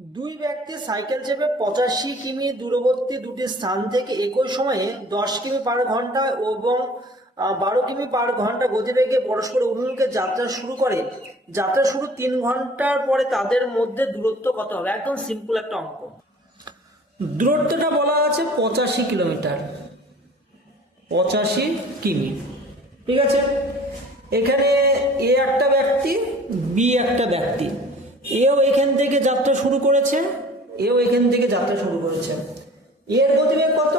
দুই ব্যক্তি সাইকেল চেপে 85 কিমি দূরবর্তী দুটি স্থান থেকে একই সময়ে 10 কিমি পার ঘন্টা এবং 12 কিমি পার ঘন্টা গতিবেগে পরস্পর অভিমুখে যাত্রা শুরু করে। যাত্রা শুরু 3 ঘন্টার পরে তাদের মধ্যে দূরত্ব কত হবে? একদম সিম্পল একটা অঙ্ক। দূরত্বটা বলা আছে 85 কিলোমিটার, 85 কিমি। ঠিক আছে, এখানে এ একটা ব্যক্তি, বি একটা ব্যক্তি। এও এখান থেকে যাত্রা শুরু করেছে, এও এখান থেকে যাত্রা শুরু করেছে। এর গতিবেগ কত?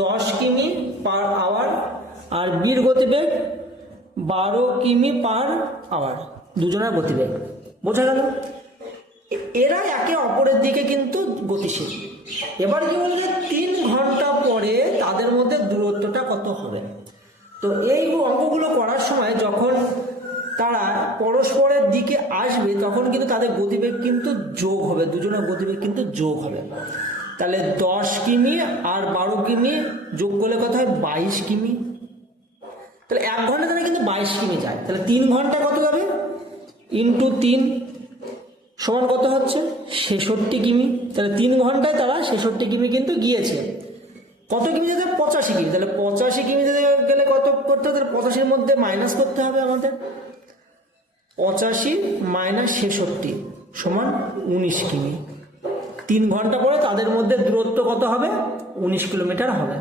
10 কিমি পার আওয়ার, আর বির গতিবেগ 12 কিমি পার আওয়ার। দুজনের গতিবেগ বোঝা গেল। এরা একে অপরের দিকে কিন্তু গতিশীল। এবার কি বলবে? 3 ঘন্টা পরে তাদের মধ্যে দূরত্বটা কত হবে? তো এই অঙ্কগুলো করার সময় যখন তারা পরস্পরের দিকে আসবে তখন কিন্তু তাদের গতিবেগ কিন্তু যোগ হবে, দুজনের গতিবেগ কিন্তু যোগ হবে। তাহলে 10 কিমি আর 12 কিমি যোগ করলে কত হয়? 22 কিমি। তাহলে 1 ঘন্টা তারা কিন্তু 22 কিমি যায়। তাহলে 3 ঘন্টা কত যাবে? ইন্টু 3 সমান কত হচ্ছে? 66 কিমি। তাহলে 3 ঘন্টায় তারা 66 কিমি কিন্তু গিয়েছে। কত কিমি যেতে? 85 কিমি। তাহলে 85 কিমি যেতে গেলে কত করতে হবে? 85-এর মধ্যে মাইনাস করতে হবে আমাদের। 85 মাইনাস 66 সমান 19 কিমি। 3 ঘন্টা পরে তাদের মধ্যে দূরত্ব কত হবে? 19 কিলোমিটার হবে।